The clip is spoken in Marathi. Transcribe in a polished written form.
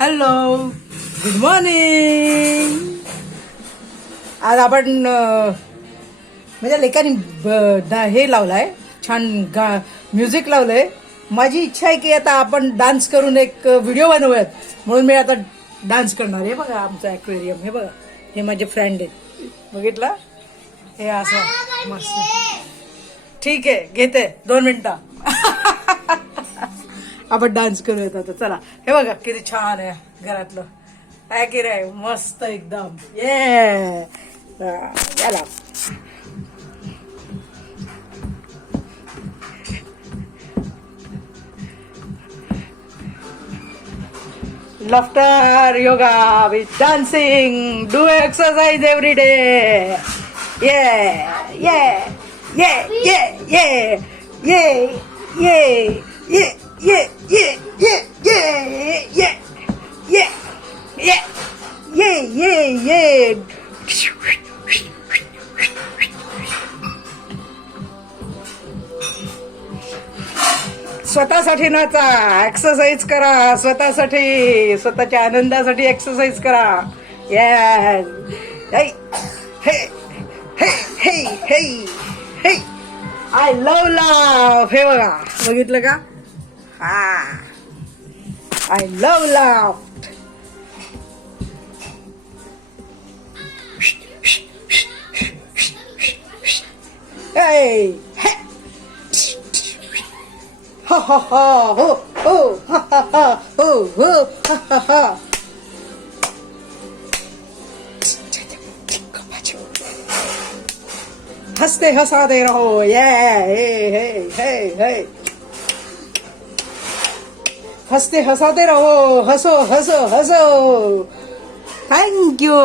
Hello, good morning. आज आपण माझ्या लेकाने हे लावलाय, छान म्युझिक लावलंय. माझी इच्छा आहे की आता आपण डान्स करून एक व्हिडिओ बनवूयात, म्हणून मी आता डान्स करणार. हे बघा आमचं ॲक्वेरियम, हे बघा, हे माझे फ्रेंड आहेत, बघितलं, हे असं मस्त. ठीक आहे, घेते 2 मिनिटं. आपण डान्स करूयात आता, चला. हे बघा किती छान आहे घरातलं, काय की रे, मस्त एकदम. ये चला. Laughter yoga with dancing, do exercise every day. Yeah, yeah, yeah, yeah, yeah, yeah, yeah, yeah, yeah, yeah, yeah, yeah, yeah, yeah, yeah, yeah, yeah, yeah. स्वतःसाठी नाचा, एक्सरसाइज करा, स्वतःसाठी, स्वतःच्या आनंदासाठी एक्सरसाइज करा. येस, हे हे हे हे हे, आय लव्ह लव्ह. हे बघा, बघितलं का? हा, आय लव्ह लव्ह. हे ha ha ha ho ho ha ha ha ho ho ha ha ha. हंसते हंसाते रहो. ये हे हे हे हे, हंसते हंसाते रहो. हंसो हंसो हंसो. Thank you.